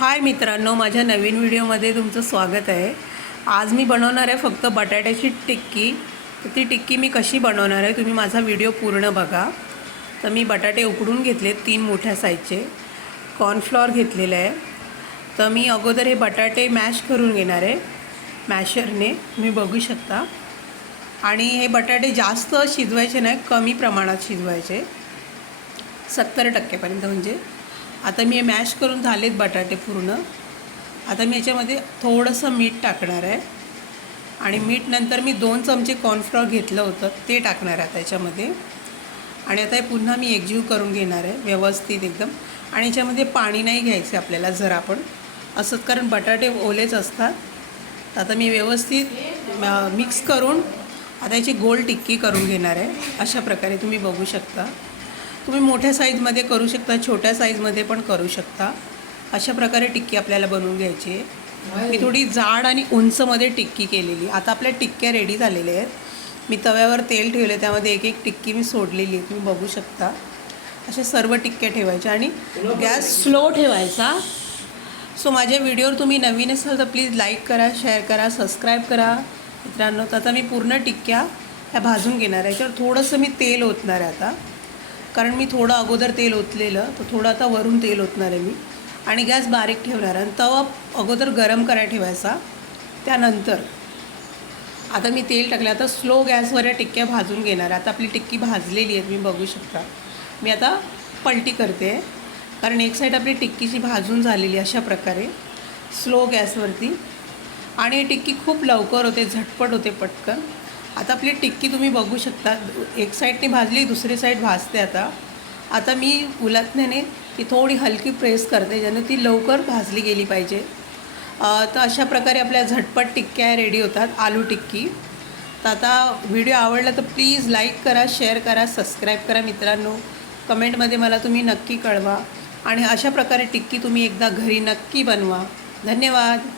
हाय मित्रांनो माझ्या नवीन व्हिडिओमध्ये तुमचं स्वागत आहे. आज मी बनवणार आहे फक्त बटाट्याची टिक्की. तर ती टिक्की मी कशी बनवणार आहे तुम्ही माझा व्हिडिओ पूर्ण बघा. तर मी बटाटे उकडून घेतले तीन मोठ्या साईजचे. कॉर्नफ्लॉवर घेतलेलं आहे. तर मी अगोदर हे बटाटे मॅश करून घेणार आहे. मॅशरने तुम्ही बघू शकता. आणि हे बटाटे जास्त शिजवायचे नाही कमी प्रमाणात शिजवायचे. सत्तर टक्केपर्यंत म्हणजे आता मी मॅश करून झालेत बटाटे पूर्ण. आता मी याच्यामध्ये थोडंसं मीठ टाकणार आहे. आणि मीठ नंतर मी दोन चमचे कॉर्नफ्लॉवर घेतलं होतं ते टाकणार आहे आता याच्यामध्ये. आणि आता हे पुन्हा मी एकजीव करून घेणार आहे व्यवस्थित एकदम. आणि याच्यामध्ये पाणी नाही घ्यायचं आपल्याला जर आपण असंच कारण बटाटे ओलेच असतात. तर आता मी व्यवस्थित मिक्स करून आता याची गोल टिक्की करून घेणार आहे. अशा प्रकारे तुम्ही बघू शकता. तुम्ही मोठ्या साईजमध्ये करू शकता छोट्या साईजमध्ये पण करू शकता. अशा प्रकारे टिक्की आपल्याला बनवून घ्यायची आहे. मी थोडी जाड आणि उंचमध्ये टिक्की केलेली आता आपल्या टिक्क्या रेडी झालेल्या आहेत. मी तव्यावर तेल ठेवले त्यामध्ये एक एक टिक्की मी सोडलेली आहे. तुम्ही बघू शकता. अशा सर्व टिक्क्या ठेवायच्या आणि गॅस स्लो ठेवायचा. सो माझ्या व्हिडिओवर तुम्ही नवीन असाल तर प्लीज लाईक करा शेअर करा सबस्क्राईब करा. मित्रांनो तर आता मी पूर्ण टिक्क्या ह्या भाजून घेणार आहे. याच्यावर थोडंसं मी तेल ओतणार आहे आता. कारण मी थोडं अगोदर तेल ओतलेलं तर थोडं आता वरून तेल ओतणार आहे मी. आणि गॅस बारीक ठेवणार आणि तवा अगोदर गरम करायला ठेवायचा. त्यानंतर आता मी तेल टाकलं. आता स्लो गॅसवर या टिक्क्या भाजून घेणार. आहे आता आपली टिक्की भाजलेली आहे तुम्ही बघू शकता. मी आता पलटी करते. कारण एक साईड आपली टिक्कीची भाजून झालेली अशा प्रकारे. स्लो गॅसवरती. आणि टिक्की खूप लवकर होते. झटपट होते पटकन. आता आपली टिक्की तुम्ही बघू शकता. एक साईडने भाजली दुसरी साईड भाजते आता. आता मी उलटण्याने ती थोडी हलकी प्रेस करते ज्यानं ती लवकर भाजली गेली पाहिजे. तर अशा प्रकारे आपल्या झटपट टिक्क्या रेडी होतात आलू टिक्की. तर आता व्हिडिओ आवडला तर प्लीज लाईक करा शेअर करा सबस्क्राईब करा मित्रांनो. कमेंटमध्ये मला तुम्ही नक्की कळवा. आणि अशा प्रकारे टिक्की तुम्ही एकदा घरी नक्की बनवा. धन्यवाद.